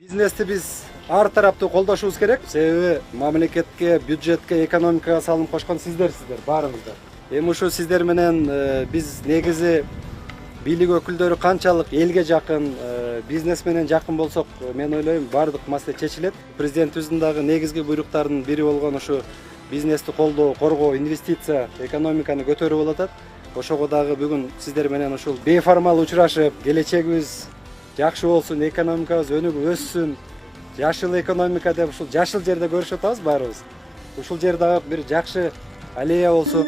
Бизнести биз ар тараптуу колдошубуз керек. Себеби мамлекетке, бюджетке, экономикага салым кошкон сиздерсиздер баарыңыздар. Эми ушу сиздер менен биз негизи бийлик өкүлдөрү канчалык элге жакын, бизнес менен жакын болсок, мен ойлойм баардык маселе чечилет. Президентибиздин дагы негизги буйруктарынын бири болгон ушу бизнести колдоо, коргоо, инвестиция, экономиканы көтөрүү болуп атат. Ошого дагы бүгүн сиздер менен ушул бейформал учурашып, келечегибиз жакшы болсун, экономикабыз өнүгүп өссүн, жашыл экономика деп ушул жашыл жерде көрүшүп атабыз баарыбыз. Ушул жер дагы бир жакшы аллея болсун.